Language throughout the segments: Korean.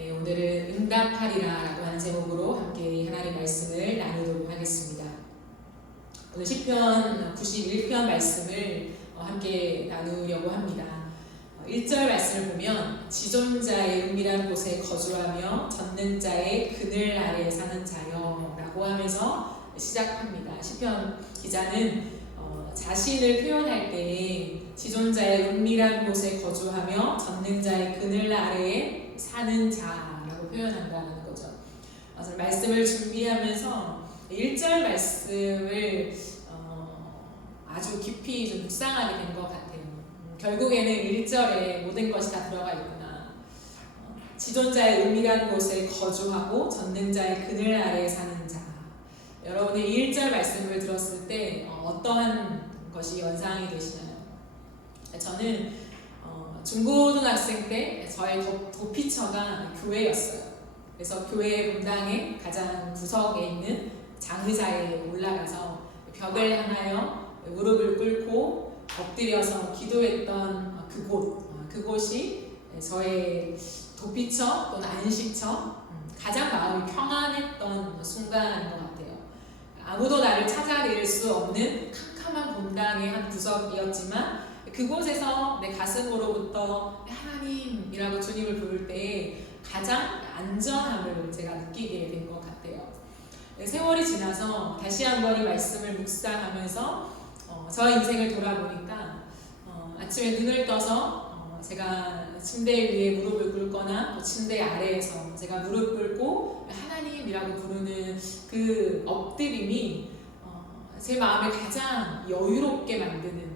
네, 오늘은 응답하리라 라고 하는 제목으로 함께 하나님의 말씀을 나누도록 하겠습니다. 오늘 시편 91편 말씀을 함께 나누려고 합니다. 1절 말씀을 보면 지존자의 은밀한 곳에 거주하며 젖는 자의 그늘 아래에 사는 자여 라고 하면서 시작합니다. 시편 기자는 자신을 표현할 때 지존자의 은밀한 곳에 거주하며 젖는 자의 그늘 아래에 사는 자라고 표현한다는 거죠. 그래서 말씀을 준비하면서 1절 말씀을 아주 깊이 좀 묵상하게 된 것 같아요. 결국에는 1절에 모든 것이 다 들어가 있구나. 지존자의 은밀한 곳에 거주하고 젖는 자의 그늘 아래에 사는 자. 여러분의 1절 말씀을 들었을 때 어떠한 것이 연상이 되시나요? 저는 중고등학생 때 저의 도피처가 교회였어요. 그래서 교회 본당의 가장 구석에 있는 장의자에 올라가서 벽을 향하여 무릎을 꿇고 엎드려서 기도했던 그곳이 저의 도피처 또는 안식처, 가장 마음이 평안했던 순간인 것 같아요. 아무도 나를 찾아낼 수 없는 캄캄한 본당의 한 구석이었지만 그곳에서 내 가슴으로부터 하나님이라고 주님을 부를 때 가장 안전함을 제가 느끼게 된 것 같아요. 세월이 지나서 다시 한번 이 말씀을 묵상하면서 저의 인생을 돌아보니까 아침에 눈을 떠서 제가 침대 위에 무릎을 꿇거나 또 침대 아래에서 제가 무릎 꿇고 하나님이라고 부르는 그 엎드림이 제 마음을 가장 여유롭게 만드는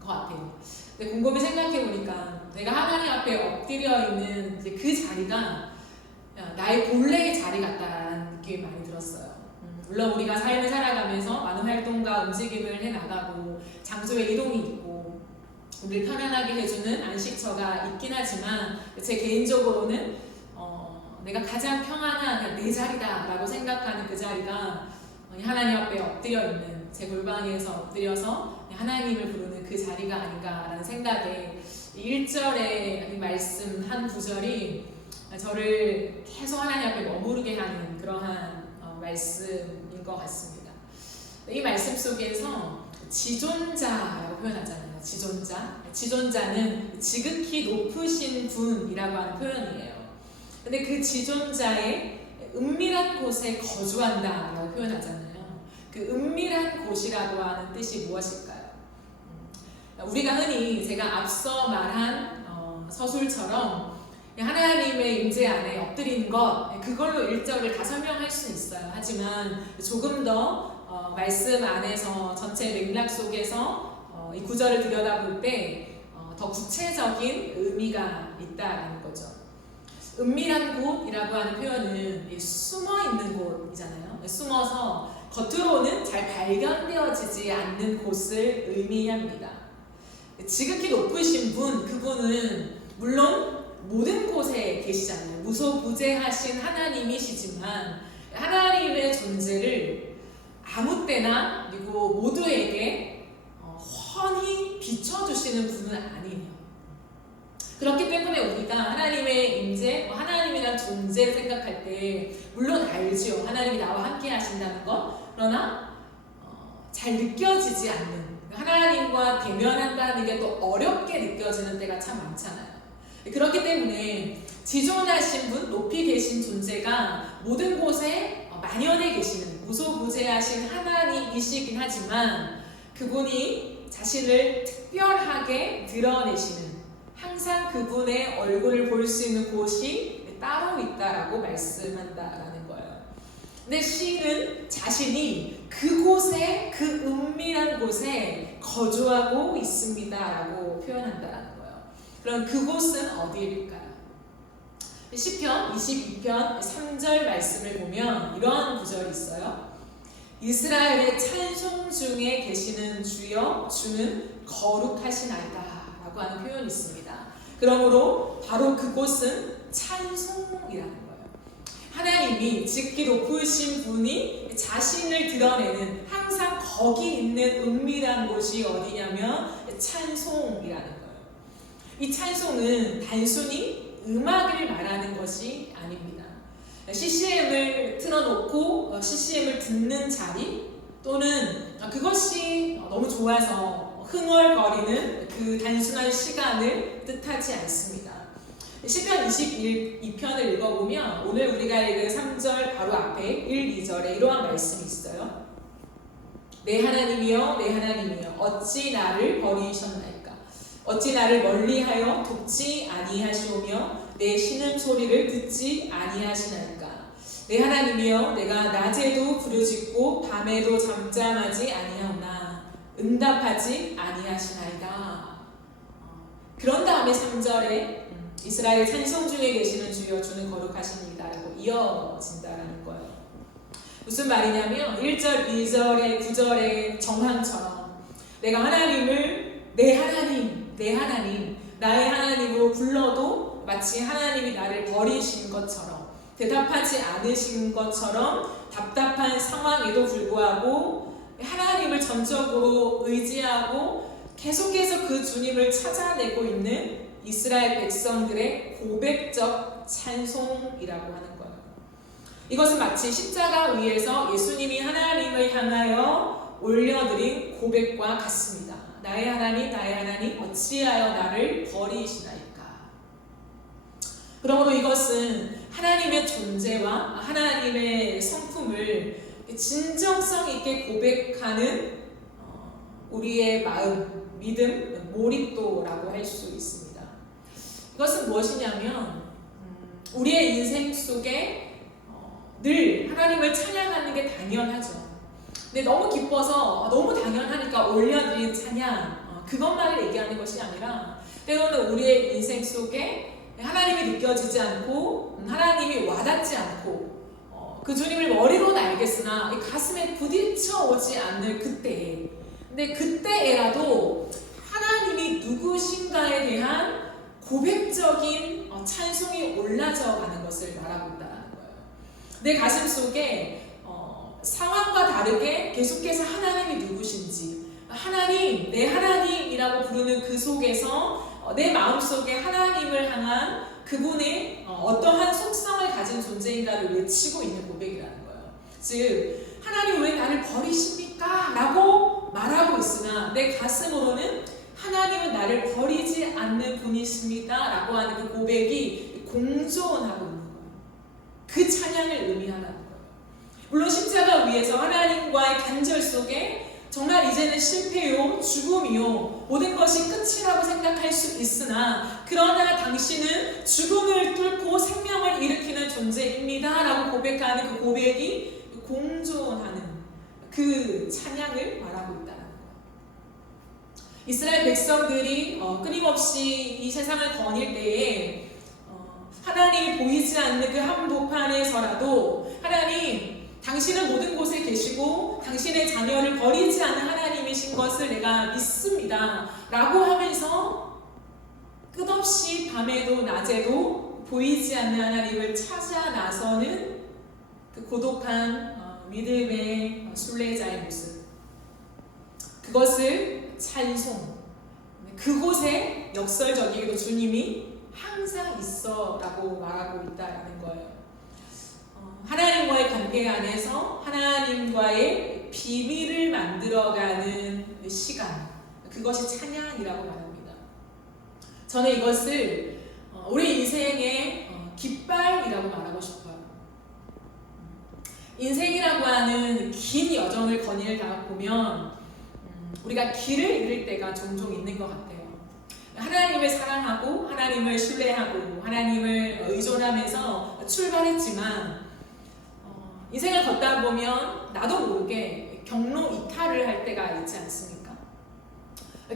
것 같아요. 근데 곰곰이 생각해 보니까 내가 하나님 앞에 엎드려 있는 이제 그 자리가 나의 본래의 자리 같다는 느낌이 많이 들었어요. 물론 우리가 삶을 살아가면서 많은 활동과 움직임을 해나가고 장소의 이동이 있고 우리를 편안하게 해주는 안식처가 있긴 하지만 제 개인적으로는 내가 가장 평안한 내 자리다라고 생각하는 그 자리가 하나님 앞에 엎드려 있는 제 골방에서 엎드려서 하나님을 부르는 그 자리가 아닌가라는 생각에 1절의 말씀 한 구절이 저를 계속 하나님 앞에 머무르게 하는 그러한 말씀인 것 같습니다. 이 말씀 속에서 지존자라고 표현하잖아요. 지존자는 지극히 높으신 분이라고 하는 표현이에요. 근데 그 지존자의 은밀한 곳에 거주한다라고 표현하잖아요. 그 은밀한 곳이라고 하는 뜻이 무엇일까요? 우리가 흔히 제가 앞서 말한 서술처럼 하나님의 임재 안에 엎드린 것, 그걸로 1절을 다 설명할 수 있어요. 하지만 조금 더 말씀 안에서 전체 맥락 속에서 이 구절을 들여다볼 때 더 구체적인 의미가 있다는 거죠. 은밀한 곳이라고 하는 표현은 숨어 있는 곳이잖아요. 숨어서 겉으로는 잘 발견되어지지 않는 곳을 의미합니다. 지극히 높으신 분, 그분은 물론 모든 곳에 계시잖아요. 무소부재하신 하나님이시지만 하나님의 존재를 아무 때나 그리고 모두에게 훤히 비춰주시는 분은 아니에요. 그렇기 때문에 우리가 하나님의 임재, 하나님이란 존재를 생각할 때 물론 알죠. 하나님이 나와 함께 하신다는 것. 그러나 잘 느껴지지 않는, 하나님과 대면한다는 게 또 어렵게 느껴지는 때가 참 많잖아요. 그렇기 때문에 지존하신 분, 높이 계신 존재가 모든 곳에 만연해 계시는 무소부재하신 하나님이시긴 하지만 그분이 자신을 특별하게 드러내시는, 항상 그분의 얼굴을 볼 수 있는 곳이 따로 있다라고 말씀한다라는 거예요. 근데 시인은 자신이 그곳에, 그 은밀한 곳에 거주하고 있습니다라고 표현한다라는 거예요. 그럼 그곳은 어디일까요? 시편 22편 3절 말씀을 보면 이러한 구절이 있어요. 이스라엘의 찬송 중에 계시는 주여, 주는 거룩하시나이다 라고 하는 표현이 있습니다. 그러므로 바로 그곳은 찬송이라는 거예요. 하나님이 지극히 높으신 분이 자신을 드러내는 항상 거기 있는 은밀한 곳이 어디냐면 찬송이라는 거예요. 이 찬송은 단순히 음악을 말하는 것이 아닙니다. CCM을 틀어놓고 CCM을 듣는 자리 또는 그것이 너무 좋아서 흥얼거리는 그 단순한 시간을 뜻하지 않습니다. 시편 22편을 읽어보면 오늘 우리가 읽은 3절 바로 앞에 1, 2절에 이러한 말씀이 있어요. 내 하나님이여 내 하나님이여 어찌 나를 버리셨나이까. 어찌 나를 멀리하여 돕지 아니하시오며 내 신음소리를 듣지 아니하시나이까. 내 하나님이여 내가 낮에도 부르짖고 밤에도 잠잠하지 아니하오나 응답하지 아니하시나이다. 그런 다음에 3절에 이스라엘 찬송 중에 계시는 주여 주는 거룩하십니다 라고 이어진다라는 거예요. 무슨 말이냐면 1절, 2절에 9절의 정황처럼 내가 하나님을 내 하나님, 나의 하나님으로 불러도 마치 하나님이 나를 버리신 것처럼 대답하지 않으신 것처럼 답답한 상황에도 불구하고 하나님을 전적으로 의지하고 계속해서 그 주님을 찾아내고 있는 이스라엘 백성들의 고백적 찬송이라고 하는 거예요. 이것은 마치 십자가 위에서 예수님이 하나님을 향하여 올려드린 고백과 같습니다. 나의 하나님 어찌하여 나를 버리시나이까. 그러므로 이것은 하나님의 존재와 하나님의 성품을 진정성 있게 고백하는 우리의 마음, 믿음, 몰입도라고 할 수 있습니다. 이것은 무엇이냐면 우리의 인생 속에 늘 하나님을 찬양하는 게 당연하죠. 근데 너무 기뻐서 너무 당연하니까 올려드린 찬양 그것만을 얘기하는 것이 아니라 때로는 우리의 인생 속에 하나님이 느껴지지 않고 하나님이 와닿지 않고 그 주님을 머리로는 알겠으나 가슴에 부딪혀 오지 않는 그때에 근데 그때에라도 하나님이 누구신가에 대한 고백적인 찬송이 올라져 가는 것을 말하고 있다는 거예요. 내 가슴 속에 상황과 다르게 계속해서 하나님이 누구신지 하나님, 내 하나님이라고 부르는 그 속에서 내 마음속에 하나님을 향한 그분의 어떠한 속성을 가진 존재인가를 외치고 있는 고백이라는 거예요. 즉 하나님 왜 나를 버리십니까? 라고 말하고 있으나 내 가슴으로는 하나님은 나를 버리지 않는 분이십니다 라고 하는 그 고백이 공존하고 있는 거예요. 그 찬양을 의미하는 거예요. 물론 십자가 위에서 하나님과의 단절 속에 정말 이제는 실패요, 죽음이요, 모든 것이 끝이라고 생각할 수 있으나 그러나 당신은 죽음을 뚫고 생명을 일으키는 존재입니다 라고 고백하는 그 고백이 공존하는 그 찬양을 말하고 있다는 거예요. 이스라엘 백성들이 끊임없이 이 세상을 거닐 때에 하나님이 보이지 않는 그 한복판에서라도 하나님 당신은 모든 곳에 계시고 당신의 자녀를 버리지 않는 하나님이신 것을 내가 믿습니다 라고 하면서 끝없이 밤에도 낮에도 보이지 않는 하나님을 찾아 나서는 그 고독한 믿음의 순례자의 모습, 그것을 찬송, 그곳에 역설적이게도 주님이 항상 있어 라고 말하고 있다는 거예요. 하나님과의 관계 안에서 하나님과의 비밀을 만들어가는 시간, 그것이 찬양이라고 말합니다. 저는 이것을 우리 인생의 깃발이라고 말하고 싶어요. 인생이라고 하는 긴 여정을 거닐다 보면 우리가 길을 잃을 때가 종종 있는 것 같아요. 하나님을 사랑하고 하나님을 신뢰하고 하나님을 의존하면서 출발했지만 인생을 걷다 보면 나도 모르게 경로 이탈을 할 때가 있지 않습니까?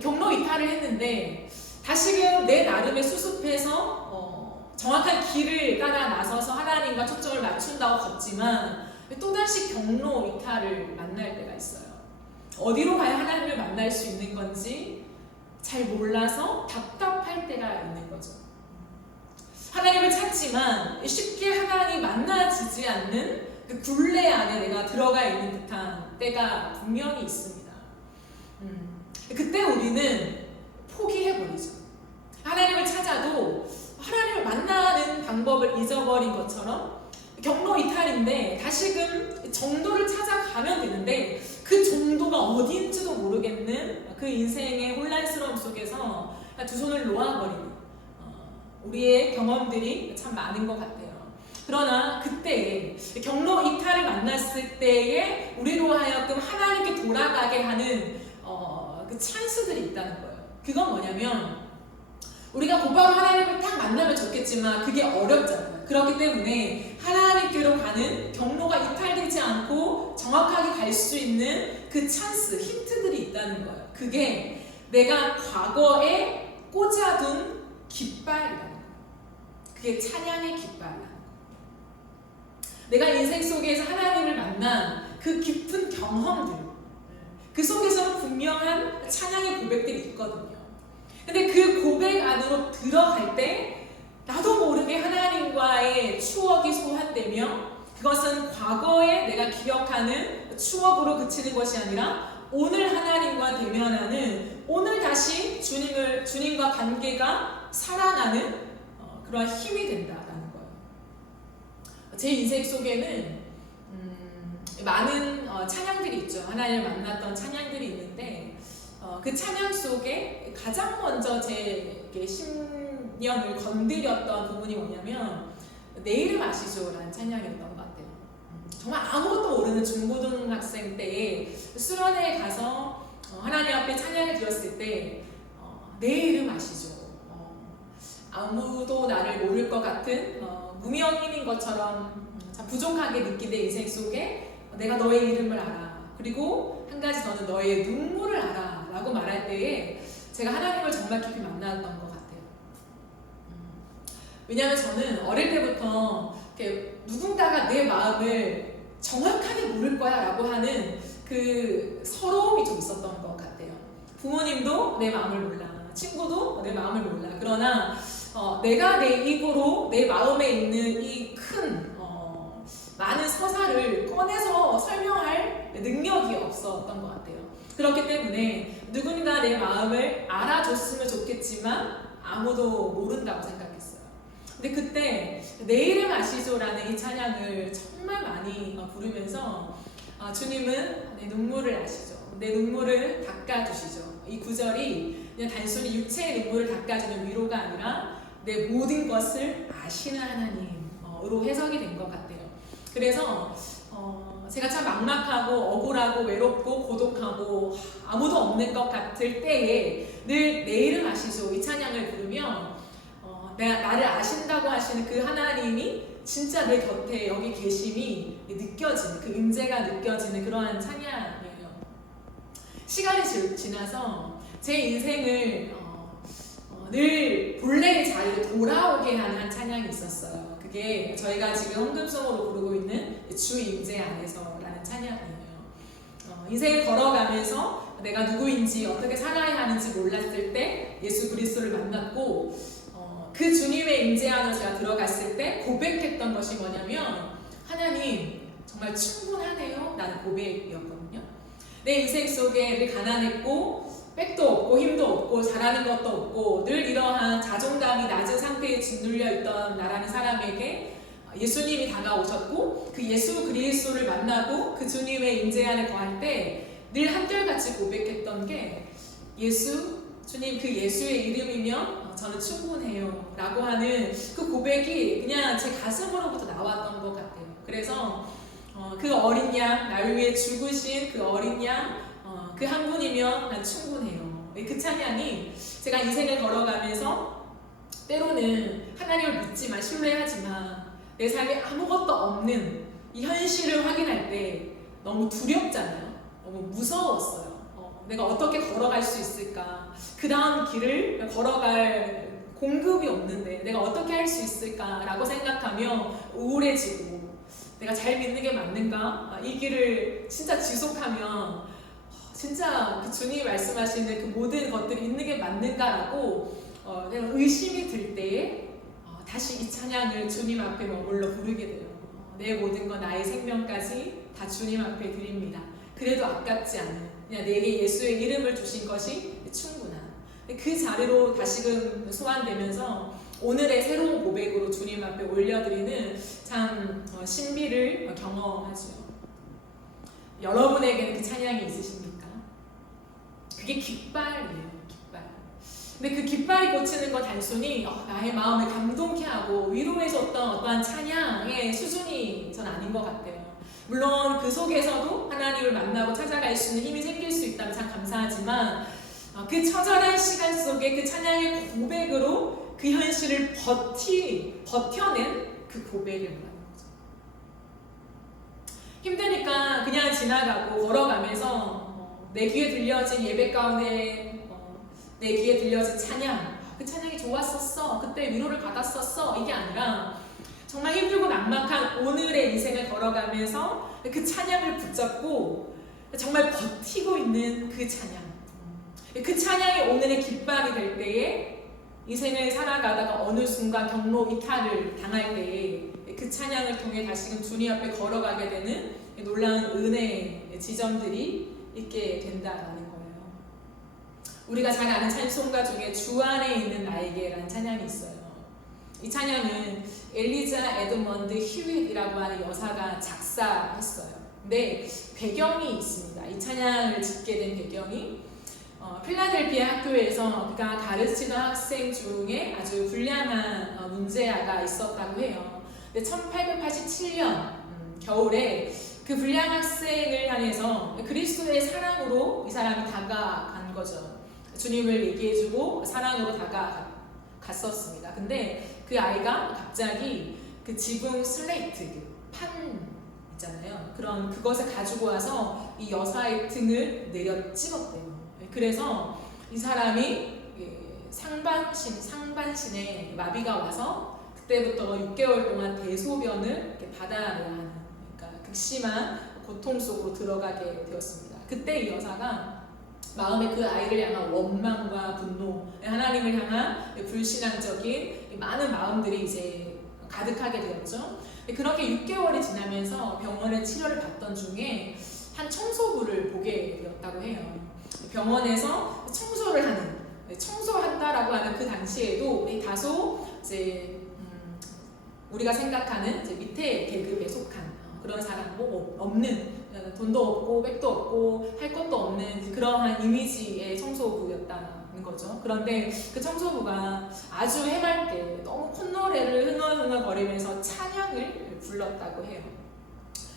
경로 이탈을 했는데 다시금 내 나름의 수습해서 정확한 길을 따라 나서서 하나님과 초점을 맞춘다고 걷지만 또다시 경로 이탈을 만날 때가 있어요. 어디로 가야 하나님을 만날 수 있는 건지 잘 몰라서 답답할 때가 있는 거죠. 하나님을 찾지만 쉽게 하나님 만나지지 않는 그 굴레 안에 내가 들어가 있는 듯한 때가 분명히 있습니다. 그때 우리는 포기해버리죠. 하나님을 찾아도 하나님을 만나 잃어버린 것처럼 경로 이탈인데 다시금 정도를 찾아가면 되는데 그 정도가 어디인지도 모르겠는 그 인생의 혼란스러움 속에서 두 손을 놓아버리는 우리의 경험들이 참 많은 것 같아요. 그러나 그때 경로 이탈을 만났을 때에 우리로 하여금 하나님께 돌아가게 하는 그 찬스들이 있다는 거예요. 그건 뭐냐면 우리가 곧바로 하나님을 딱 만나면 좋겠지만 그게 어렵잖아요. 그렇기 때문에 하나님께로 가는 경로가 이탈되지 않고 정확하게 갈 수 있는 그 찬스, 힌트들이 있다는 거예요. 그게 내가 과거에 꽂아둔 깃발이라는 거예요. 그게 찬양의 깃발이라는 거예요. 내가 인생 속에서 하나님을 만난 그 깊은 경험들, 그 속에서는 분명한 찬양의 고백들이 있거든요. 근데 그 고백 안으로 들어갈 때 나도 모르게 하나님과의 추억이 소환되며 그것은 과거에 내가 기억하는 추억으로 그치는 것이 아니라 오늘 하나님과 대면하는 오늘 다시 주님과 관계가 살아나는 그러한 힘이 된다라는 거예요. 제 인생 속에는 많은 찬양들이 있죠. 하나님을 만났던 찬양들이 있는데 그 찬양 속에 가장 먼저 제 심년을 건드렸던 부분이 뭐냐면 내 이름 아시죠? 라는 찬양이었던 것 같아요. 정말 아무것도 모르는 중고등학생 때에 수련회에 가서 하나님 앞에 찬양을 드렸을 때 내 이름 아시죠? 아무도 나를 모를 것 같은 무명인인 것처럼 참 부족하게 느낀 내 인생 속에 내가 너의 이름을 알아. 그리고 한 가지 더는 너의 눈물을 알아. 라고 말할 때에 제가 하나님을 정말 깊이 만났던 것 같아요. 왜냐하면 저는 어릴 때부터 이렇게 누군가가 내 마음을 정확하게 모를 거야 라고 하는 그 서러움이 좀 있었던 것 같아요. 부모님도 내 마음을 몰라. 친구도 내 마음을 몰라. 그러나 내가 내 입으로 내 마음에 있는 이 큰 많은 서사를 꺼내서 설명할 능력이 없었던 것 같아요. 그렇기 때문에 누군가 내 마음을 알아줬으면 좋겠지만 아무도 모른다고 생각했어요. 근데 그때 내 이름 아시죠라는 이 찬양을 정말 많이 부르면서 주님은 내 눈물을 아시죠. 내 눈물을 닦아주시죠. 이 구절이 그냥 단순히 육체의 눈물을 닦아주는 위로가 아니라 내 모든 것을 아시는 하나님으로 해석이 된 것 같아요. 그래서 제가 참 막막하고 억울하고 외롭고 고독하고 아무도 없는 것 같을 때에 늘 내 이름 아시죠? 이 찬양을 부르면 나를 아신다고 하시는 그 하나님이 진짜 내 곁에 여기 계심이 느껴지는 그 임재가 느껴지는 그러한 찬양이에요. 시간이 지나서 제 인생을 늘 본래의 자리로 돌아오게 하는 한 찬양이 있었어요. 그게 저희가 지금 헌금송으로 부르고 있는 주 임재 안에서라는 찬양이에요. 인생을 걸어가면서 내가 누구인지 어떻게 살아야 하는지 몰랐을 때 예수 그리스도를 만났고 그 주님의 임재 안으로 제가 들어갔을 때 고백했던 것이 뭐냐면 하나님 정말 충분하네요 라는 고백이었거든요. 내 인생 속에 늘 가난했고 백도 없고 힘도 없고 잘하는 것도 없고 늘 이러한 자존감이 낮은 상태에 짓눌려 있던 나라는 사람에게 예수님이 다가오셨고 그 예수 그리스도를 만나고 그 주님의 임재 안에 거할 때 늘 한결같이 고백했던 게 주님 그 예수의 이름이면 저는 충분해요 라고 하는 그 고백이 그냥 제 가슴으로부터 나왔던 것 같아요. 그래서 그 어린 양, 날 위해 죽으신 그 어린 양 그 한 분이면 난 충분해요. 그 찬양이 제가 인생을 걸어가면서 때로는 하나님을 믿지만 신뢰하지만 내 삶에 아무것도 없는 이 현실을 확인할 때 너무 두렵잖아요. 너무 무서웠어요. 내가 어떻게 걸어갈 수 있을까? 그 다음 길을 걸어갈 공급이 없는데 내가 어떻게 할 수 있을까라고 생각하며 우울해지고 내가 잘 믿는 게 맞는가? 이 길을 진짜 지속하면 진짜 그 주님이 말씀하시는 그 모든 것들이 있는 게 맞는가라고 내가 의심이 들 때에 다시 이 찬양을 주님 앞에 머물러 부르게 돼요. 내 모든 것 나의 생명까지 다 주님 앞에 드립니다. 그래도 아깝지 않은 그냥 내게 예수의 이름을 주신 것이 충분한 그 자리로 다시금 소환되면서 오늘의 새로운 고백으로 주님 앞에 올려드리는 참 신비를 경험하죠. 여러분에게는 그 찬양이 있으십니까? 그게 깃발이에요. 깃발. 근데 그 깃발이 꽂히는 건 단순히 나의 마음을 감동케 하고 위로해줬던 어떠한 찬양의 수준이 전 아닌 것 같아요. 물론 그 속에서도 하나님을 만나고 찾아갈 수 있는 힘이 생길 수 있다면 참 감사하지만 그 처절한 시간 속에 그 찬양의 고백으로 그 현실을 버텨낸 그 고백을 말하는 거죠. 힘드니까 그냥 지나가고 걸어가면서 내 귀에 들려진 예배 가운데 내 귀에 들려진 찬양, 그 찬양이 좋았었어, 그때 위로를 받았었어, 이게 아니라 정말 힘들고 막막한 오늘의 인생을 걸어가면서 그 찬양을 붙잡고 정말 버티고 있는 그 찬양, 그 찬양이 오늘의 깃발이 될 때에 인생을 살아가다가 어느 순간 경로 이탈을 당할 때에 그 찬양을 통해 다시금 주님 앞에 걸어가게 되는 놀라운 은혜의 지점들이 있게 된다라는 거예요. 우리가 잘 아는 찬송가 중에 주 안에 있는 나에게라는 찬양이 있어요. 이 찬양은 엘리자 에드먼드 히윗이라고 하는 여사가 작사했어요. 근데 배경이 있습니다. 이 찬양을 짓게 된 배경이 필라델피아 학교에서 그가 가르치던 학생 중에 아주 불량한 문제아가 있었다고 해요. 근데 1887년 겨울에 그 불량 학생을 향해서 그리스도의 사랑으로 이 사람이 다가간 거죠. 주님을 얘기해주고 사랑으로 다가갔었습니다. 근데 그 아이가 갑자기 그 지붕 슬레이트, 판 있잖아요. 그런 그것을 가지고 와서 이 여사의 등을 내려 찍었대요. 그래서 이 사람이 상반신에 마비가 와서 그때부터 6개월 동안 대소변을 이렇게 받아야 하는, 그러니까 극심한 고통 속으로 들어가게 되었습니다. 그때 이 여사가 마음에 그 아이를 향한 원망과 분노, 하나님을 향한 불신앙적인 많은 마음들이 이제 가득하게 되었죠. 그렇게 6개월이 지나면서 병원에 치료를 받던 중에 한 청소부를 보게 되었다고 해요. 병원에서 청소한다라고 하는 그 당시에도 다소 이제 우리가 생각하는 이제 밑에 계급에 속한 그런 사람, 없는, 돈도 없고 백도 없고 할 것도 없는 그러한 이미지의 청소부였다는 거죠. 그런데 그 청소부가 아주 해맑게 너무 콧노래를 흥얼흥얼거리면서 찬양을 불렀다고 해요.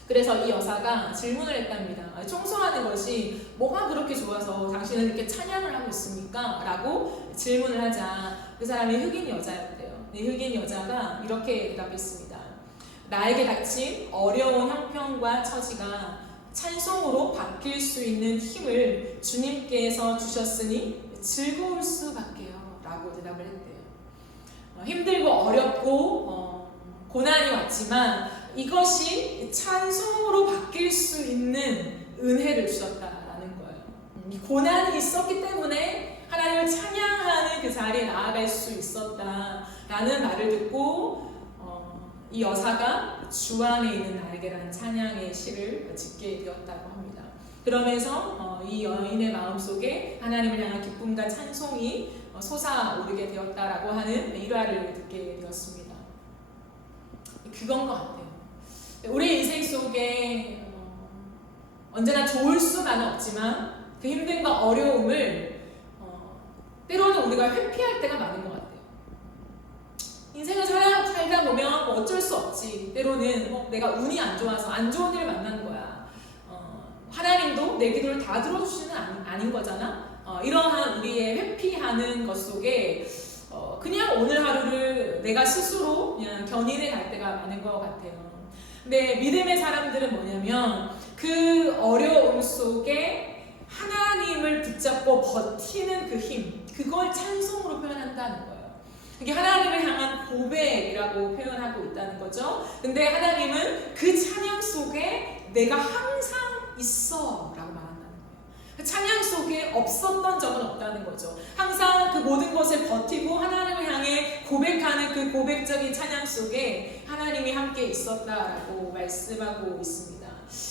그래서 이 여사가 질문을 했답니다. 청소하는 것이 뭐가 그렇게 좋아서 당신은 이렇게 찬양을 하고 있습니까? 라고 질문을 하자 그 사람이 흑인 여자였대요. 이 흑인 여자가 이렇게 대답했습니다. 나에게 닥친 어려운 형편과 처지가 찬송으로 바뀔 수 있는 힘을 주님께서 주셨으니 즐거울 수밖에요. 라고 대답을 했대요. 힘들고 어렵고 고난이 왔지만 이것이 찬송으로 바뀔 수 있는 은혜를 주셨다라는 거예요. 이 고난이 있었기 때문에 하나님을 찬양하는 그 자리에 나아갈 수 있었다라는 말을 듣고 이 여사가 주 안에 있는 나에게라는 찬양의 시를 짓게 되었다고 합니다. 그러면서 이 여인의 마음속에 하나님을 향한 기쁨과 찬송이 솟아오르게 되었다라고 하는 일화를 듣게 되었습니다. 그건 것 같아요. 우리 인생 속에 언제나 좋을 수만은 없지만 그 힘듦과 어려움을 때로는 우리가 회피할 때가 많은 것 같아요. 인생을 살다 보면 어쩔 수 없지. 때로는 내가 운이 안 좋아서 안 좋은 일을 만나는 거야. 하나님도 내 기도를 다 들어주시는 아닌 거잖아. 이러한 우리의 회피하는 것 속에 그냥 오늘 하루를 내가 스스로 그냥 견인해 갈 때가 많은 것 같아요. 근데 믿음의 사람들은 뭐냐면 그 어려움 속에 하나님을 붙잡고 버티는 그 힘, 그걸 찬송으로 표현한다는 거예요. 이게 하나님을 향한 고백이라고 표현하고 있다는 거죠. 근데 하나님은 그 찬양 속에 내가 항상 있어 라고 말한다는 거예요. 찬양 속에 없었던 적은 없다는 거죠. 항상 그 모든 것을 버티고 하나님을 향해 고백하는 그 고백적인 찬양 속에 하나님이 함께 있었다라고 말씀하고 있습니다.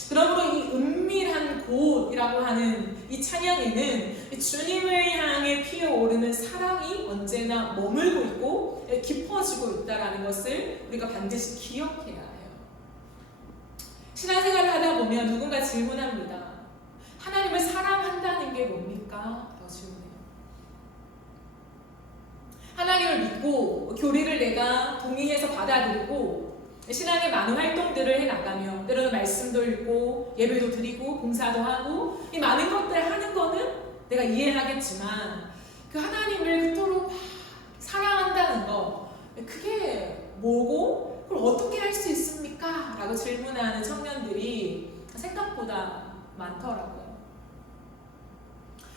그러므로 이 은밀한 곳이라고 하는 이 찬양에는 주님을 향해 피어오르는 사랑이 언제나 머물고 있고 깊어지고 있다는 것을 우리가 반드시 기억해야 해요. 신앙생활을 하다 보면 누군가 질문합니다. 하나님을 사랑한다는 게 뭡니까? 라고 질문해요. 하나님을 믿고 교리를 내가 동의해서 받아들이고 신앙의 많은 활동들을 해나가며 때로는 말씀도 읽고 예배도 드리고 봉사도 하고 이 많은 것들을 하는 거는 내가 이해하겠지만 그 하나님을 그토록 사랑한다는 거 그게 뭐고 그걸 어떻게 할 수 있습니까? 라고 질문하는 청년들이 생각보다 많더라고요.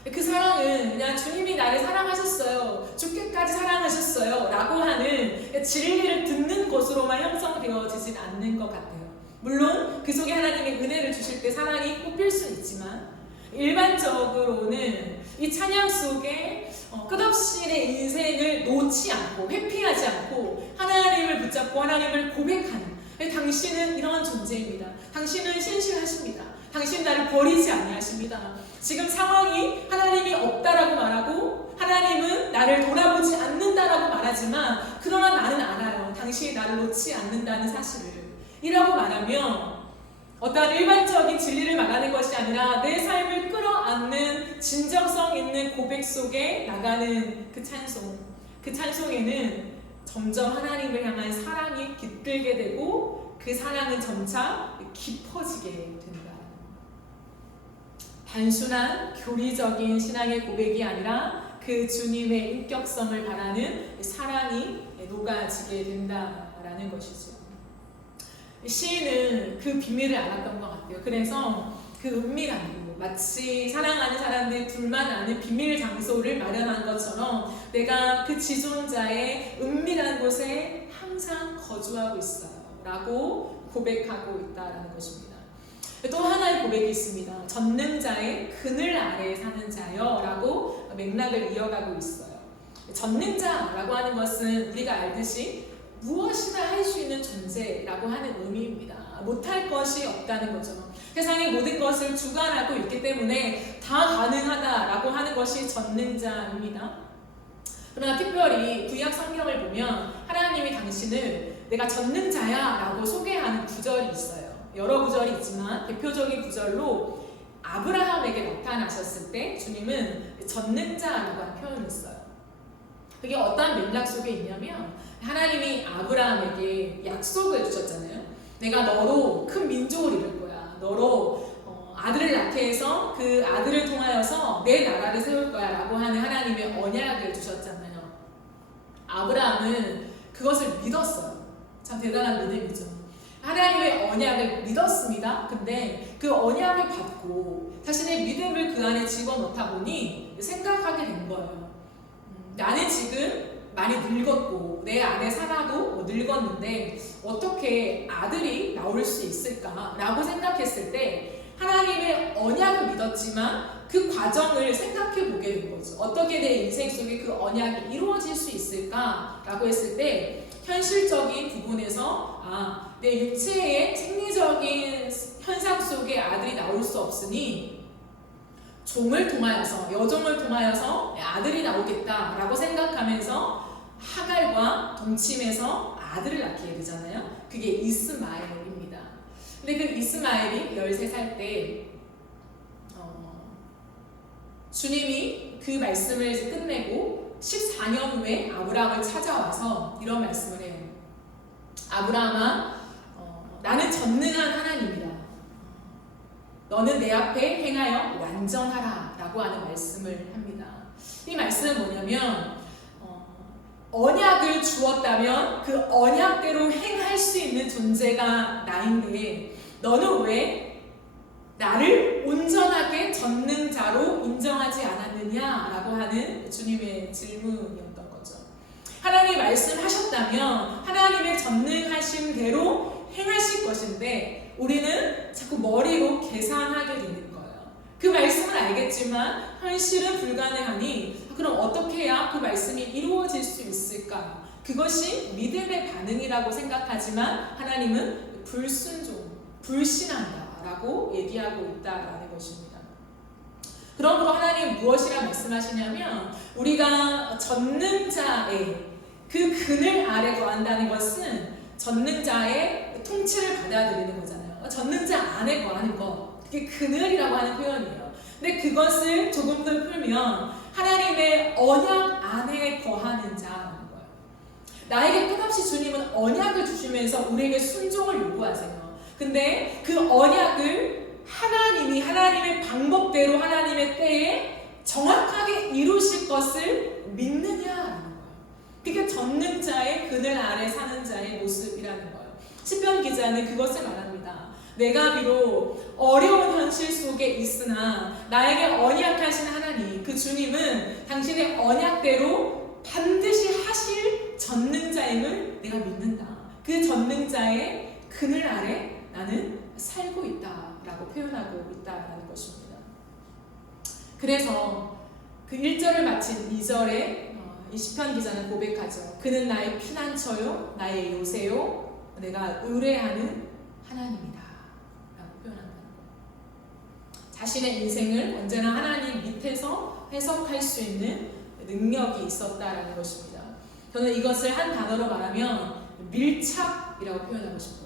그 사랑은 그냥 주님이 나를 사랑하셨어요, 죽기까지 사랑하셨어요 라고 하는 진리를 듣는 것으로만 형성되어지진 않는 것 같아요. 물론 그 속에 하나님의 은혜를 주실 때 사랑이 꽃필 수 있지만 일반적으로는 이 찬양 속에 끝없이 내 인생을 놓지 않고 회피하지 않고 하나님을 붙잡고 하나님을 고백하는, 당신은 이런 존재입니다. 당신은 신실하십니다. 당신 나를 버리지 아니하십니다. 지금 상황이 하나님이 없다라고 말하고 하나님은 나를 돌아보지 않는다라고 말하지만 그러나 나는 알아요. 당신이 나를 놓지 않는다는 사실을 이라고 말하며 어떤 일반적인 진리를 말하는 것이 아니라 내 삶을 끌어안는 진정성 있는 고백 속에 나가는 그 찬송, 그 찬송에는 점점 하나님을 향한 사랑이 깃들게 되고 그 사랑은 점차 깊어지게 된다. 단순한 교리적인 신앙의 고백이 아니라 그 주님의 인격성을 바라는 사랑이 녹아지게 된다라는 것이죠. 시인은 그 비밀을 알았던 것 같아요. 그래서 그 은밀한 곳, 마치 사랑하는 사람들이 둘만 아는 비밀 장소를 마련한 것처럼 내가 그 지존자의 은밀한 곳에 항상 거주하고 있어요 라고 고백하고 있다는 것입니다. 또 하나의 고백이 있습니다. 전능자의 그늘 아래에 사는 자여 라고 맥락을 이어가고 있어요. 전능자라고 하는 것은 우리가 알듯이 무엇이나 할 수 있는 존재라고 하는 의미입니다. 못할 것이 없다는 거죠. 세상의 모든 것을 주관하고 있기 때문에 다 가능하다라고 하는 것이 전능자입니다. 그러나 특별히 구약 성경을 보면 하나님이 당신을 내가 전능자야 라고 소개하는 구절이 있어요. 여러 구절이 있지만 대표적인 구절로 아브라함에게 나타나셨을 때 주님은 전능자라고 하는 표현이 있어요. 그게 어떤 맥락 속에 있냐면 하나님이 아브라함에게 약속을 주셨잖아요. 내가 너로 큰 민족을 이룰 거야. 너로 아들을 낳게 해서 그 아들을 통하여서 내 나라를 세울 거야 라고 하는 하나님의 언약을 주셨잖아요. 아브라함은 그것을 믿었어요. 참 대단한 믿음이죠. 하나님의 언약을 믿었습니다. 근데 그 언약을 받고 자신의 믿음을 그 안에 집어넣다 보니 생각하게 된 거예요. 나는 지금 많이 늙었고 내 안에 사라도 늙었는데 어떻게 아들이 나올 수 있을까? 라고 생각했을 때 하나님의 언약을 믿었지만 그 과정을 생각해 보게 된 거죠. 어떻게 내 인생 속에 그 언약이 이루어질 수 있을까? 라고 했을 때 현실적인 부분에서 내 육체의 생리적인 현상 속에 아들이 나올 수 없으니 종을 통하여서, 여종을 통하여서 아들이 나오겠다라고 생각하면서 하갈과 동침해서 아들을 낳게 되잖아요. 그게 이스마엘입니다. 근데 그 이스마엘이 13살 때 주님이 그 말씀을 끝내고 14년 후에 아브라함을 찾아와서 이런 말씀을 해요. 아브라함아, 나는 전능한 하나님이다. 너는 내 앞에 행하여 완전하라 라고 하는 말씀을 합니다. 이 말씀은 뭐냐면 언약을 주었다면 그 언약대로 행할 수 있는 존재가 나인데 너는 왜 나를 온전하게 전능자로 인정하지 않았느냐라고 하는 주님의 질문이었던 거죠. 하나님이 말씀하셨다면 하나님의 전능하심대로 행하실 것인데 우리는 자꾸 머리로 계산하게 되는 거예요. 그 말씀은 알겠지만 현실은 불가능하니 그럼 어떻게 해야 그 말씀이 이루어질 수 있을까? 그것이 믿음의 반응이라고 생각하지만 하나님은 불순종, 불신한다 라고 얘기하고 있다라는 것입니다. 그러므로 하나님 무엇이라 말씀하시냐면 우리가 전능자의 그 그늘 아래 거한다는 것은 전능자의 통치를 받아들이는 거잖아요. 전능자 안에 거하는 것, 그게 그늘이라고 하는 표현이에요. 근데 그것을 조금 더 풀면 하나님의 언약 안에 거하는 자라는 거예요. 나에게 끝없이 주님은 언약을 주시면서 우리에게 순종을 요구하세요. 근데 그 언약을 하나님이 하나님의 방법대로 하나님의 때에 정확하게 이루실 것을 믿느냐라는 거예요. 그게 전능자의 그늘 아래 사는 자의 모습이라는 거예요. 시편 기자는 그것을 말합니다. 내가 비록 어려운 현실 속에 있으나 나에게 언약하신 하나님, 그 주님은 당신의 언약대로 반드시 하실 전능자임을 내가 믿는다. 그 전능자의 그늘 아래 나는 살고 있다라고 표현하고 있다라는 것입니다. 그래서 그 1절을 마친 2절에 이 시편 기자는 고백하죠. 그는 나의 피난처요, 나의 요새요, 내가 의뢰하는 하나님이다 라고 표현한다는 거예요. 자신의 인생을 언제나 하나님 밑에서 해석할 수 있는 능력이 있었다라는 것입니다. 저는 이것을 한 단어로 말하면 밀착이라고 표현하고 싶어요.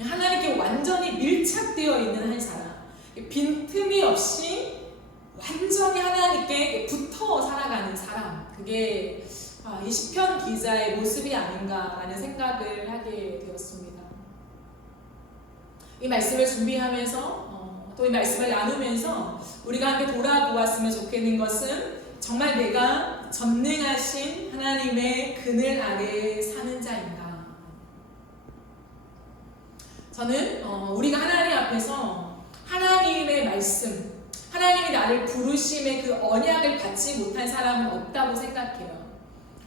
하나님께 완전히 밀착되어 있는 한 사람, 빈틈이 없이 완전히 하나님께 붙어 살아가는 사람, 그게 이 시편 기자의 모습이 아닌가라는 생각을 하게 되었습니다. 이 말씀을 준비하면서 또 이 말씀을 나누면서 우리가 함께 돌아보았으면 좋겠는 것은 정말 내가 전능하신 하나님의 그늘 아래에 사는 자인가. 저는 우리가 하나님 앞에서 하나님의 말씀, 하나님이 나를 부르심의 그 언약을 받지 못한 사람은 없다고 생각해요.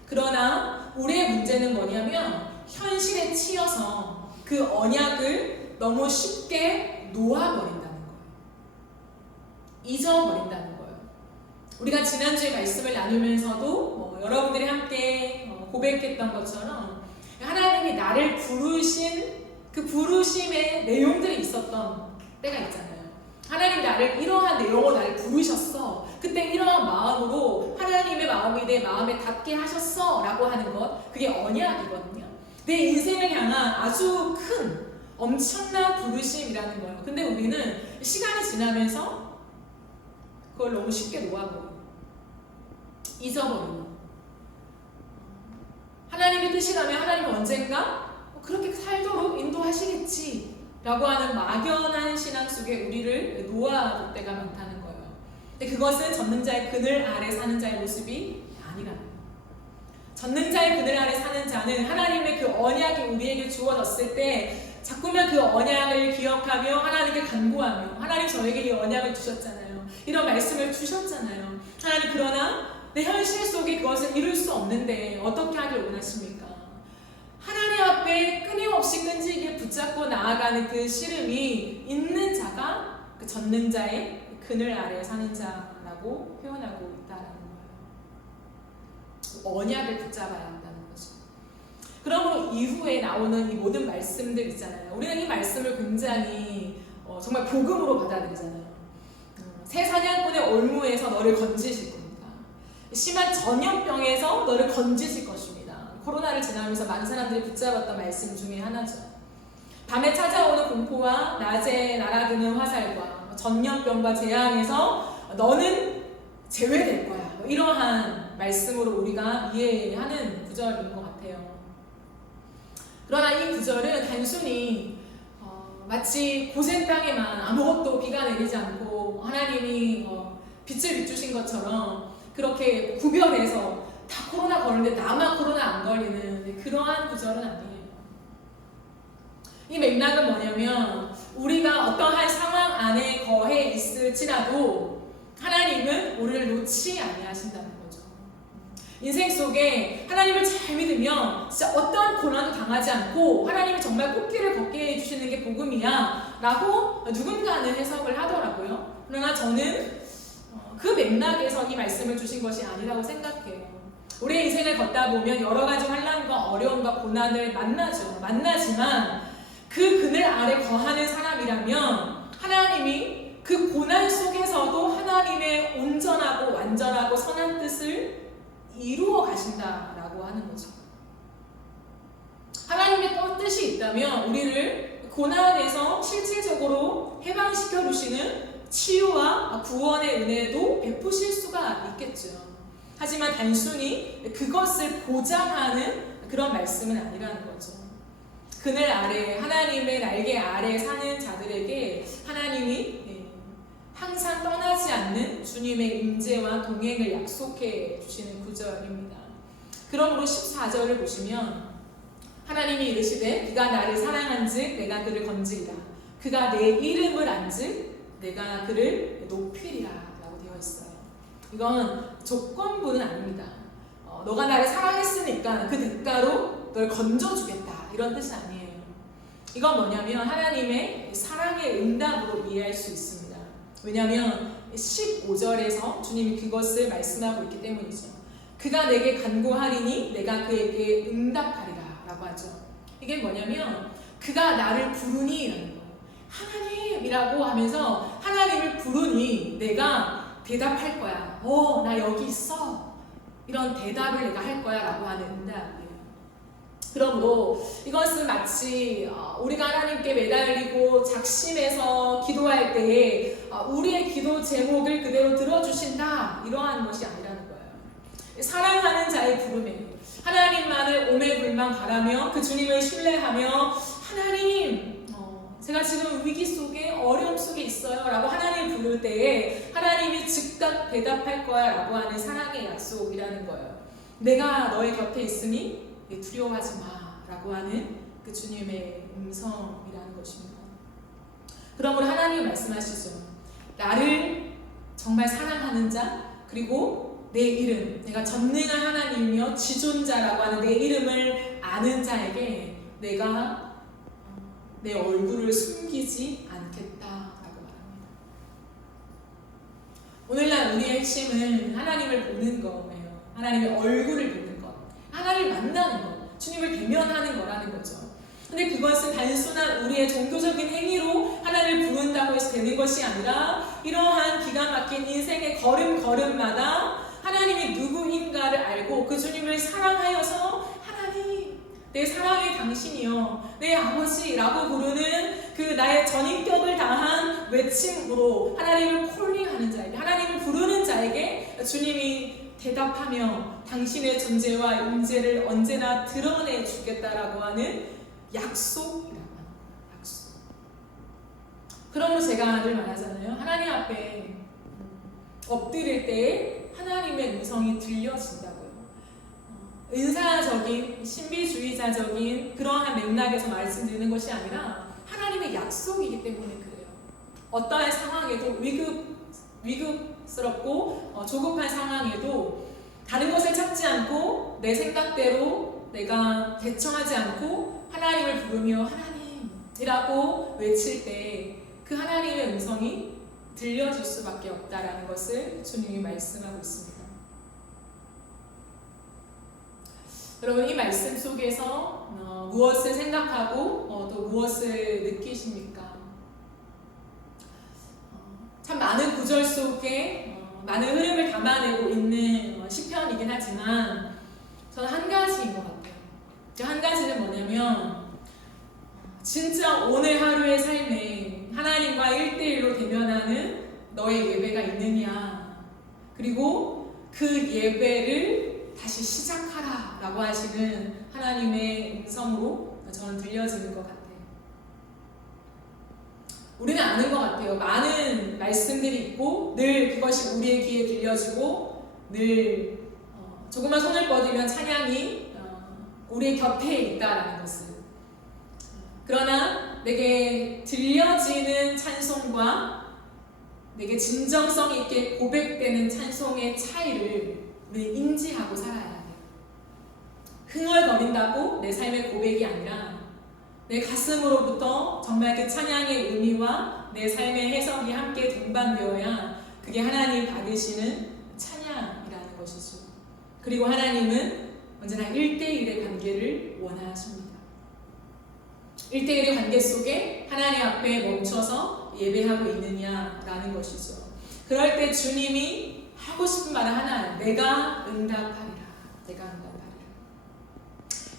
그러나 우리의 문제는 뭐냐면 현실에 치여서 그 언약을 너무 쉽게 놓아버린다는 거예요. 잊어버린다는 거예요. 우리가 지난주에 말씀을 나누면서도 여러분들이 함께 고백했던 것처럼 하나님이 나를 부르신 그 부르심의 내용들이 있었던 때가 있잖아요. 하나님 나를 이러한 내용으로 나를 부르셨어. 그때 이러한 마음으로 하나님의 마음이 내 마음에 닿게 하셨어 라고 하는 것, 그게 언약이거든요. 내 인생을 향한 아주 큰 엄청난 부르심이라는 거예요. 근데 우리는 시간이 지나면서 그걸 너무 쉽게 놓아버리고 잊어버리고, 하나님의 뜻이라면 하나님은 언젠가 그렇게 살도록 인도하시겠지 라고 하는 막연한 신앙 속에 우리를 놓아둘 때가 많다는 거예요. 근데 그것은 전능자의 그늘 아래 사는 자의 모습이 아니라는 거예요. 전능자의 그늘 아래 사는 자는 하나님의 그 언약이 우리에게 주어졌을 때 자꾸만 그 언약을 기억하며 하나님께 간구하며, 하나님 저에게 이 언약을 주셨잖아요. 이런 말씀을 주셨잖아요. 하나님, 그러나 내 현실 속에 그것을 이룰 수 없는데 어떻게 하길 원하십니까? 하나님 앞에 끊임없이 끈질기게 붙잡고 나아가는 그 씨름이 있는 자가 그 전능자의 그늘 아래 사는 자라고 표현하고 있다는 거예요. 언약을 붙잡아야 한다는 거죠. 그러므로 이후에 나오는 이 모든 말씀들 있잖아요. 우리는 이 말씀을 굉장히 정말 복음으로 받아들이잖아요. 새 사냥꾼의 올무에서 너를 건지실 겁니다. 심한 전염병에서 너를 건지실 것입니다. 코로나를 지나면서 많은 사람들이 붙잡았던 말씀 중에 하나죠. 밤에 찾아오는 공포와 낮에 날아드는 화살과 전염병과 재앙에서 너는 제외될 거야. 이러한 말씀으로 우리가 이해하는 구절인 것 같아요. 그러나 이 구절은 단순히 마치 고센 땅에만 아무것도 비가 내리지 않고 하나님이 빛을 비추신 것처럼 그렇게 구별해서 다 코로나 걸리는데 나만 코로나 안 걸리는 그러한 구절은 아니에요. 이 맥락은 뭐냐면 우리가 어떠한 상황 안에 거해 있을지라도 하나님은 우리를 놓지 아니하신다는 거죠. 인생 속에 하나님을 잘 믿으면 진짜 어떠한 고난도 당하지 않고 하나님이 정말 꽃길을 걷게 해주시는 게 복음이야 라고 누군가는 해석을 하더라고요. 그러나 저는 그 맥락에서 이 말씀을 주신 것이 아니라고 생각해요. 우리의 인생을 걷다 보면 여러 가지 환난과 어려움과 고난을 만나지만 그 그늘 아래 거하는 사람이라면 하나님이 그 고난 속에서도 하나님의 온전하고 완전하고 선한 뜻을 이루어 가신다라고 하는 거죠. 있다면 우리를 고난에서 실질적으로 해방시켜 주시는 치유와 구원의 은혜도 베푸실 수가 있겠죠. 하지만 단순히 그것을 보장하는 그런 말씀은 아니라는 거죠. 그늘 아래, 하나님의 날개 아래 사는 자들에게 하나님이 항상 떠나지 않는 주님의 임재와 동행을 약속해 주시는 구절입니다. 그러므로 14절을 보시면 하나님이 이르시되 그가 나를 사랑한즉 내가 그를 건지리라. 그가 내 이름을 안즉 내가 그를 높이리라 라고 되어 있어요. 이건 조건부는 아닙니다. 너가 나를 사랑했으니까 그 대가로 널 건져주겠다 이런 뜻이 아니에요. 이건 뭐냐면 하나님의 사랑의 응답으로 이해할 수 있습니다. 왜냐하면 15절에서 주님이 그것을 말씀하고 있기 때문이죠. 그가 내게 간구하리니 내가 그에게 응답하리라 라고 하죠. 이게 뭐냐면 그가 나를 부르니 라는 거예요. 하나님이라고 하면서 하나님을 부르니 내가 대답할 거야. 나 여기 있어. 이런 대답을 내가 할 거야 라고 하는 응답이에요. 그러므로 이것은 마치 우리가 하나님께 매달리고 작심해서 기도할 때에 우리의 기도 제목을 그대로 들어주신다 이러한 것이 아니라는 거예요. 사랑하는 자의 부름에 하나님만을 오매불망 바라며 그 주님을 신뢰하며 하나님 제가 지금 위기 속에 어려움 속에 있어요 라고 하나님을 부를 때에 하나님이 즉각 대답할 거야 라고 하는 사랑의 약속이라는 거예요. 내가 너의 곁에 있으니 두려워하지 마 라고 하는 그 주님의 음성이라는 것입니다. 그러므로 하나님이 말씀하시죠. 나를 정말 사랑하는 자 그리고 내 이름, 내가 전능한 하나님이며 지존자라고 하는 내 이름을 아는 자에게 내가 내 얼굴을 숨기지 않겠다라고 말합니다. 오늘날 우리의 핵심은 하나님을 보는 거예요. 하나님의 얼굴을 보는 것, 하나님을 만나는 것, 주님을 대면하는 거라는 거죠. 근데 그것은 단순한 우리의 종교적인 행위로 하나님을 부른다고 해서 되는 것이 아니라 이러한 기가 막힌 인생의 걸음걸음마다 하나님이 누구인가를 알고 그 주님을 사랑하여서 하나님, 내 사랑의 당신이여, 내 아버지라고 부르는 그 나의 전인격을 다한 외침으로 하나님을 콜링하는 자에게, 하나님을 부르는 자에게 주님이 대답하며 당신의 존재와 임재를 언제나 드러내 주겠다라고 하는 약속이라고 합니다. 약속. 그러므로 제가 늘 말하잖아요. 하나님 앞에 엎드릴 때 하나님의 음성이 들려진다고요. 은사적인, 신비주의자적인 그러한 맥락에서 말씀드리는 것이 아니라 하나님의 약속이기 때문에 그래요. 어떠한 상황에도 위급스럽고 조급한 상황에도 다른 것을 찾지 않고 내 생각대로 내가 대처하지 않고 하나님을 부르며 하나님이라고 외칠 때 그 하나님의 음성이 들려질 수밖에 없다라는 것을 주님이 말씀하고 있습니다. 여러분 이 말씀 속에서 무엇을 생각하고 또 무엇을 느끼십니까? 참 많은 구절 속에 많은 흐름을 담아내고 있는 시편이긴 하지만 저는 한 가지인 것 같아요. 그 한 가지는 뭐냐면 진짜 오늘 하루의 삶에 하나님과 1대1로 대면하는 너의 예배가 있느냐, 그리고 그 예배를 다시 시작하라 라고 하시는 하나님의 음성으로 저는 들려지는 것 같아요. 우리는 아는 것 같아요. 많은 말씀들이 있고 늘 그것이 우리의 귀에 들려지고 늘 조금만 손을 뻗으면 찬양이 우리의 곁에 있다라는 것을. 그러나 내게 들려지는 찬송과 내게 진정성 있게 고백되는 찬송의 차이를 우리는 인지하고 살아야 돼요. 흥얼거린다고 내 삶의 고백이 아니라 내 가슴으로부터 정말 그 찬양의 의미와 내 삶의 해석이 함께 동반되어야 그게 하나님 받으시는 찬양이라는 것이죠. 그리고 하나님은 언제나 1대1의 관계를 원하십니다. 1대1의 관계 속에 하나님 앞에 멈춰서 예배하고 있느냐라는 것이죠. 그럴 때 주님이 하고 싶은 말은 하나, 내가 응답하리라. 내가 응답하리라.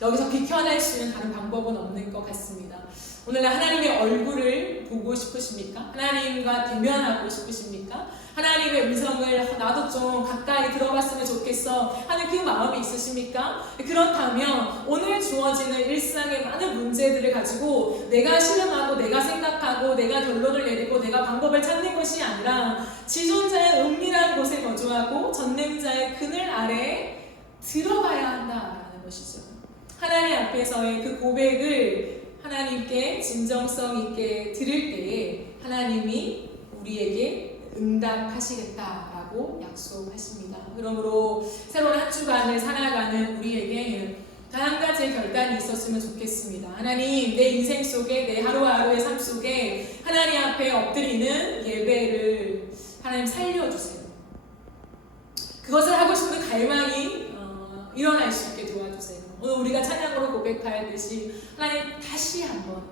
여기서 비켜날 수 있는 다른 방법은 없는 것 같습니다. 오늘날 하나님의 얼굴을 보고 싶으십니까? 하나님과 대면하고 싶으십니까? 하나님의 음성을 나도 좀 가까이 들어봤으면 좋겠어 하는 그 마음이 있으십니까? 그렇다면 오늘 주어지는 일상의 많은 문제들을 가지고 내가 신음하고 내가 생각하고 내가 결론을 내리고 내가 방법을 찾는 것이 아니라 지존자의 은밀한 곳에 거주하고 전능자의 그늘 아래에 들어가야 한다라는 것이죠. 하나님 앞에서의 그 고백을 하나님께 진정성 있게 들을 때에 하나님이 우리에게 응답하시겠다라고 약속하십니다. 그러므로 새로운 한 주간을 살아가는 우리에게 한 가지의 결단이 있었으면 좋겠습니다. 하나님, 내 인생 속에 내 하루하루의 삶 속에 하나님 앞에 엎드리는 예배를 하나님 살려주세요. 그것을 하고 싶은 갈망이 일어날 수 있게 도와주세요. 오늘 우리가 찬양으로 고백하였듯이 하나님 다시 한번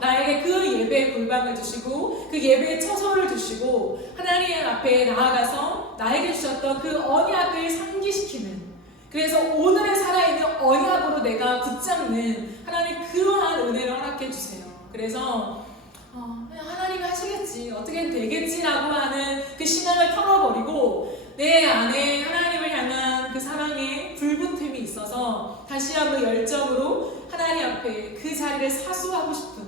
나에게 그 예배의 골방을 주시고 그 예배의 처소를 주시고 하나님 앞에 나아가서 나에게 주셨던 그 언약을 상기시키는, 그래서 오늘에 살아있는 언약으로 내가 붙잡는 하나님 그러한 은혜를 허락해 주세요. 그래서 하나님이 하시겠지, 어떻게 되겠지라고 하는 그 신앙을 털어버리고 내 안에 하나님을 향한 그 사랑의 불붙음이 있어서 다시 한번 열정으로 하나님 앞에 그 자리를 사수하고 싶은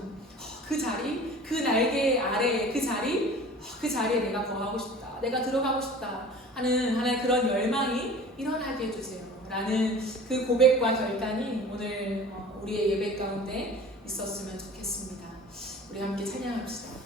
그 자리, 그 날개 아래 그 자리에 내가 거하고 싶다, 내가 들어가고 싶다 하는 하나의 그런 열망이 일어나게 해주세요 라는 그 고백과 결단이 오늘 우리의 예배 가운데 있었으면 좋겠습니다. 우리 함께 찬양합시다.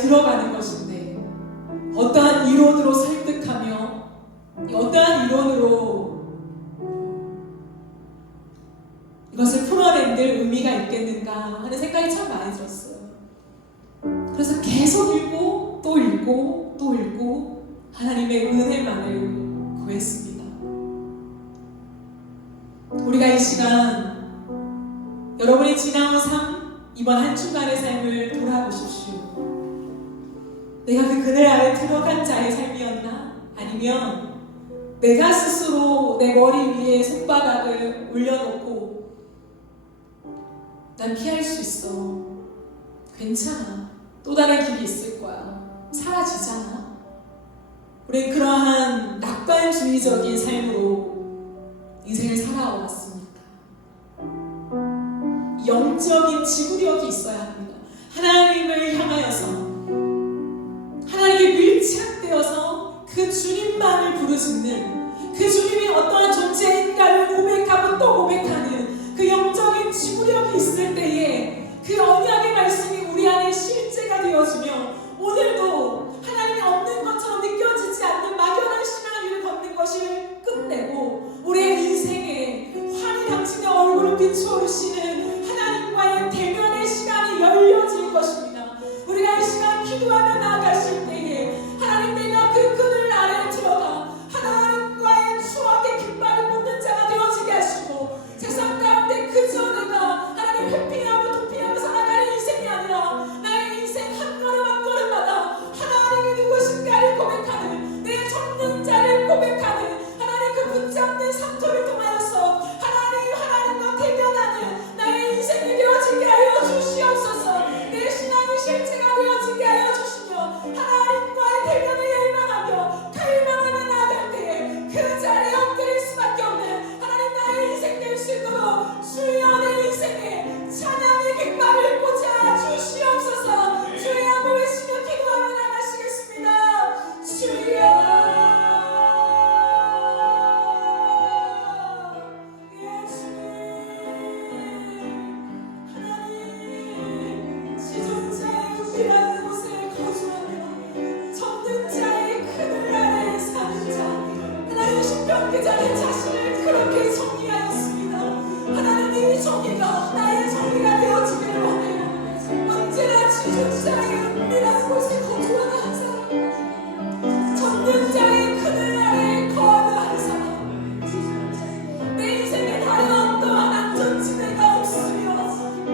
들어가는 것인데 어떠한 이론으로 설득하며 어떠한 이론으로 이것을 풀어낸들 의미가 있겠는가 하는 생각이 참 많이 들었어요. 그래서 계속 읽고 또 읽고 또 읽고 하나님의 은혜만을 구했습니다. 우리가 이 시간 여러분이 지나온 삶, 이번 한 주간의 삶을 돌아보십시오. 내가 그 그늘 아래 들어간 자의 삶이었나? 아니면 내가 스스로 내 머리 위에 손바닥을 올려놓고 난 피할 수 있어, 괜찮아, 또 다른 길이 있을 거야, 사라지잖아. 우린 그러한 낙관주의적인 삶으로 인생을 살아왔습니까? 영적인 지구력이 있어야 합니다. 하나님을 향하여서 하나님께 밀착되어서 그 주님만을 부르짖는, 그 주님이 어떠한 존재인가를 고백하고 또 고백하는 그 영적인 지구력이 있을 때에 그 언약의 말씀이 우리 안에 실제가 되어지며 오늘도 하나님이 없는 것처럼 느껴지지 않는 막연한 신앙 위를 걷는 것을 끝내고 우리의 인생에 환히 당신의 얼굴을 비추어주시는 하나님과의 대면의 시간이 열려질 것입니다. 우리가 이 시간 기도하며 나아가실 때에 하나님, 내가 그 그늘 아래에 들어가 하나님과의 추억의 깃발을 꽂는 자가 되어지게 하시고 세상 가운데 그저 내가 하나님 회피하고 도피하며 살아가는 인생이 아니라 나의 인생 한 걸음 한 걸음마다 하나님이 누구신가를 고백하는, 내 접는 자를 고백하는 하나님 그 붙잡는 상토를 통하여서 하나님과 대면하는 나의 인생이 되어지게 하여 주시옵소서. 내 신앙이 실체가 되어지게 하여 주시며 하나님과의 대면을 열망하며 갈망하며 나아갈 때에 그 자리에 엎드릴 수밖에 없는 하나님, 나의 인생 될 수 있도록 주여 내 인생에 찬양의 깃발을 꽂아 주시옵소서. 주의 한번 외치며 기도하며 나가시겠습니다. 주여, 그 자리 자신을 그렇게 정의하였습니다. 하나님, 이 정의가 나의 정의가 되어지기를 원해요. 언제나 지존자의 은밀한 곳에 거주하는 한 사람, 접는 자의 그늘 아래에 거하는 한 사람, 내 인생에 다른 어떠한 안전지대가 없으며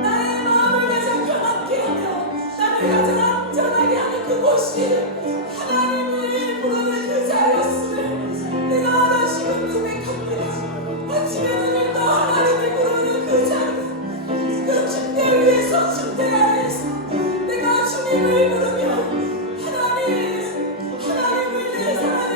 나의 마음을 가장 편안케 하며 나를 가장 안전하게 하는 그곳이 하나님을 부르는 그 자리였음을 내가 지금 고백합니다. 아침에 눈을 떠 하나님을 부르는 그 자리, 그 침대 위에서 침대 아래에서 내가 주님을 부르며 하나님을 내 사랑의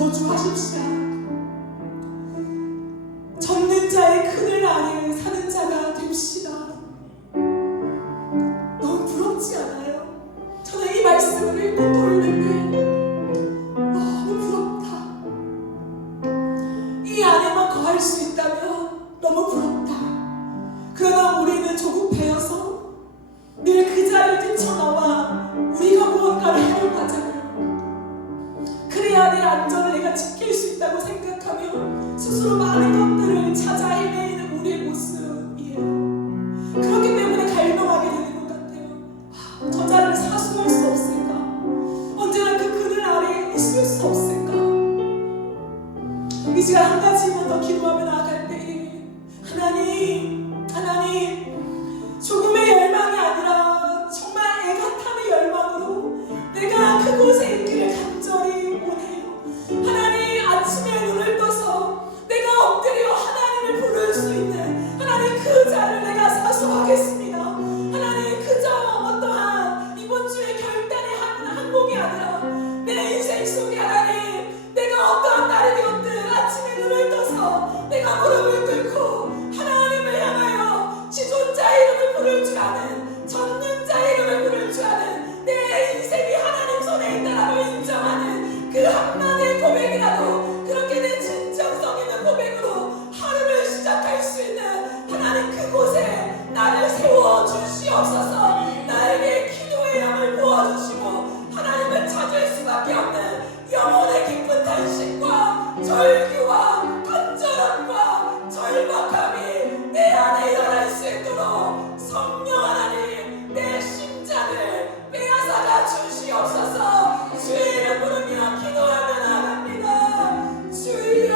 거주하십시다. 젖는 자의 그늘 아래 사는 자가 됩시다. 너무 부럽지 않아요? 저는 이 말씀을 읽고 또 읽는데 너무 부럽다. 이 안에만 거할 수 있다면 너무 부럽다. 그러나 우리는 조급해서 늘 그 자리를 뛰쳐나와 우리가 무언가를 하려고 하잖아요. 그래야 내 안전을 내가 지킬 수 있다고 생각하며 스스로 많은 것들을 찾아 헤매이는 우리의 모습이에요. 그렇기 때문에 갈망하게 되는 것 같아요. 저 자리를 사수할 수 없을까? 언제나 그 그늘 아래에 있을 수 없을까? 이 시간 한 가지만 더 기도하며 나아갈 때에 하나님 조금의 열망이 아니라 정말 애가탐의 열망으로 내가 그곳에 있기를 간절히 원해요. 하나님, 아침에 눈을 떠서 내가 엎드려 하나님을 부를 수 있는 하나님 그 자를 내가 사수하겠습니다. 하나님, 그저 어떠한 이번 주에 결단의 항목이 아니라 내 인생 속에 하나님, 내가 어떠한 날이 되었든 아침에 눈을 떠서 내가 무릎을 꿇고 하나님을 향하여 지존자 이름을 부를 줄 아는, 전능자 이름을 부를 줄 아는, 내 인생이 하나님 손에 있다라고 인정하는 그 한마디의 고백이라도 그렇게 내 진정성 있는 고백으로 하루를 시작할 수 있는 하나님 그곳에 나를 세워주시옵소서. 나에게 기도의 양을 부어주시고 하나님을 찾을 수밖에 없는 영혼의 깊은 탄식과 절규와 간절함과 절박함이 내 안에 일어날 수 있도록 성령 하나님, 내 심장을 빼앗아가 주시옵소서. 주의 이름 부르며 기도하며 나갑니다. 주여,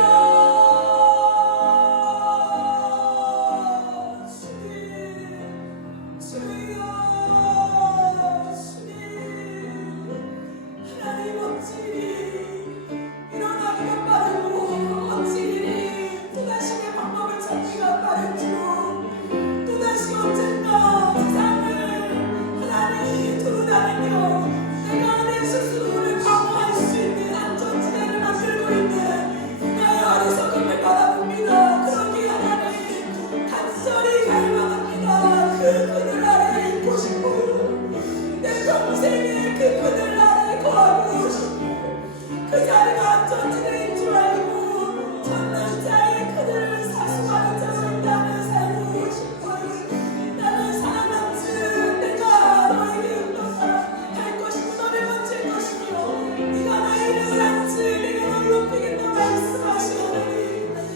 주여, 하나님 어찌 일어나기가 빠르고 어찌 또다시의 방법을 찾기가 빠른 주, 또다시 언젠가 세상을 하나님 두루다니며 내가 내 스스로를 방어할 수 있는 안전지대를 만들고 있는 나의 어리석음을 바라봅니다. 그러기에 하나님 간절히 갈망합니다. 그 그늘 아래에 있고 싶고 내 평생에 그 그늘 아래에 거하고 싶고 그 자리가 안전지대인 줄 알고 젖는 자의 그늘을 사수하는 자로 나를 살고 싶어요. 나는 사랑한즉 내가 너에게 응답할 것이고 너를 건질 것이며 네가 나의 이름을 한즉 내가 너를 높이겠다 말씀하시오.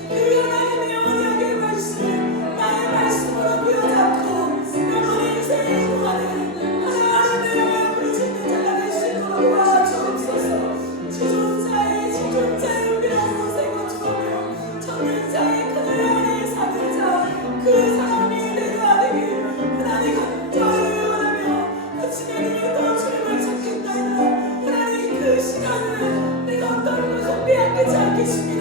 그 하나님의 언약의 말씀 나의 말씀으로 부여잡고 영원히 인생에 행복하는 하나님의 영광을 부르짖는 자가 될 수 있도록 도와주옵소서. 지존자의 은밀한 곳에 거주하며 젖는 자의 그늘 아래에 사는 자, 그 사람이 내가 되길 하나님 간절히 원하며 아침에 눈을 떠 주님을 찾겠나이다. 하나님, 그 시간을 내가 어떤 것을 빼앗기지 않겠습니다.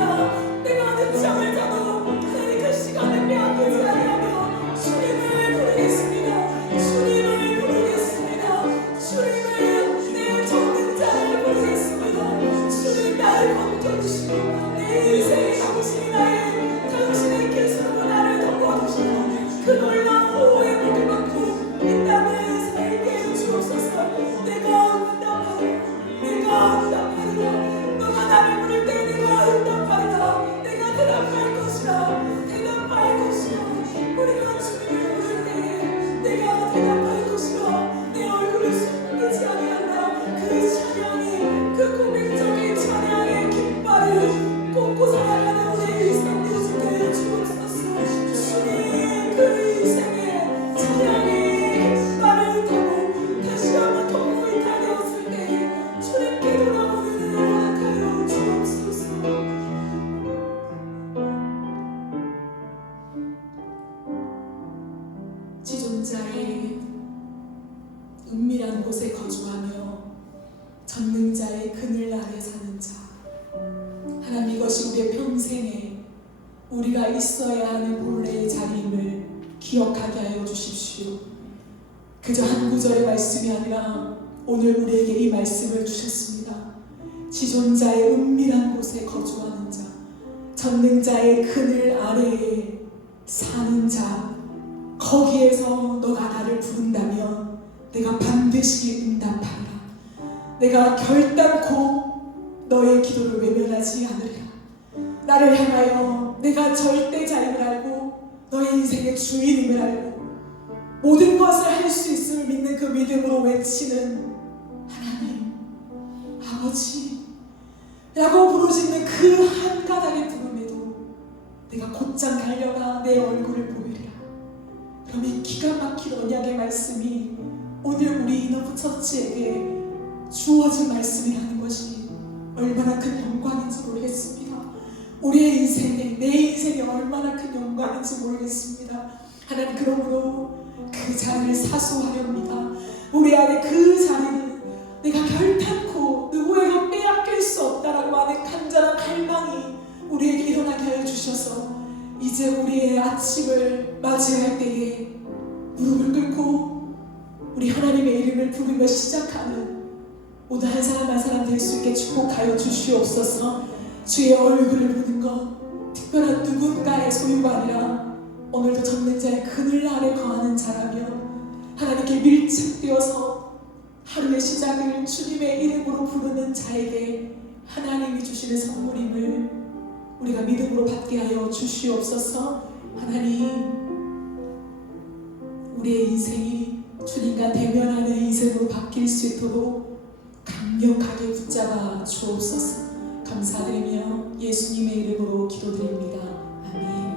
내가 늦잠을 자도 하나님 그 시간을 빼앗기지 아니하며 주님을 부르겠습니다. 주님을 부르겠습니다. 주님을 내 젖는 자를 부르겠습니다. 주님 나를 건져주시고 내 인생에 당신의 계수로 나를 덮어주시고 그 놀라운 호흡의 목을 받고 이 땅을 살게 해주옵소서. 내가 응답하리라. 너가 나를 부를 때 내가 응답하리라. 내가 대답할 것이라. 우리가 주님을 부를 때 내가 대답할 것이라. 내 얼굴을 숨기지 아니한다. 그 찬양이, 그 고백적인 찬양의 깃발을 꽂고 살아가는 우리 인생 되게 주옵소서. 주님, 그 인생의 찬양의 깃발을 타고 다시 한번 통로에 다녀왔을 때 주님께 돌아오는 은혜를 허락하여 주옵소서. 지존자의 은밀한 곳에 거주하며 전능자의 그늘 아래 사는 자, 하나님, 이것이 우리의 평생에 우리가 있어야 하는 본래의 자리임을 기억하게 하여 주십시오. 그저 한 구절의 말씀이 아니라 오늘 우리에게 이 말씀을 주셨습니다. 지존자의 은밀한 곳에 거주하는 자, 전능자의 그늘 아래에 사는 자, 거기에서 너가 나를 부른다면 내가 반드시 응답하리라. 내가 결단코 너의 기도를 외면하지 않으리라. 나를 향하여 내가 절대자임을 알고 너의 인생의 주인임을 알고 모든 것을 할 수 있음을 믿는 그 믿음으로 외치는 하나님 아버지 라고 부르짖는 그 한 가닥의 부름에도 내가 곧장 달려가 내 얼굴을 보이리라. 그럼 이 기가 막힌 언약의 말씀이 오늘 우리 이너브 처치에게 주어진 말씀이라는 것이 얼마나 큰 영광인지 모르겠습니다. 우리의 인생에, 내 인생에 얼마나 큰 영광인지 모르겠습니다. 하나님, 그러므로 그 자리를 사수하렵니다. 우리 안에 그 자리는 내가 결단코 누구에게 빼앗길 수 없다라고 하는 간절한 갈망이 우리에게 일어나게 하여 주셔서 이제 우리의 아침을 맞이할 때에 무릎을 꿇고 우리 하나님의 이름을 부르며 시작하는 오늘 한 사람 한 사람 될 수 있게 축복하여 주시옵소서. 주의 얼굴을 보는 것 특별한 누군가의 소유가 아니라 오늘도 전능자의 그늘 아래 거하는 자라면 하나님께 밀착되어서 하루의 시작을 주님의 이름으로 부르는 자에게 하나님이 주시는 선물임을 우리가 믿음으로 받게 하여 주시옵소서. 하나님, 우리의 인생이 주님과 대면하는 인생으로 바뀔 수 있도록 강력하게 붙잡아 주옵소서. 감사드리며 예수님의 이름으로 기도드립니다. 아멘.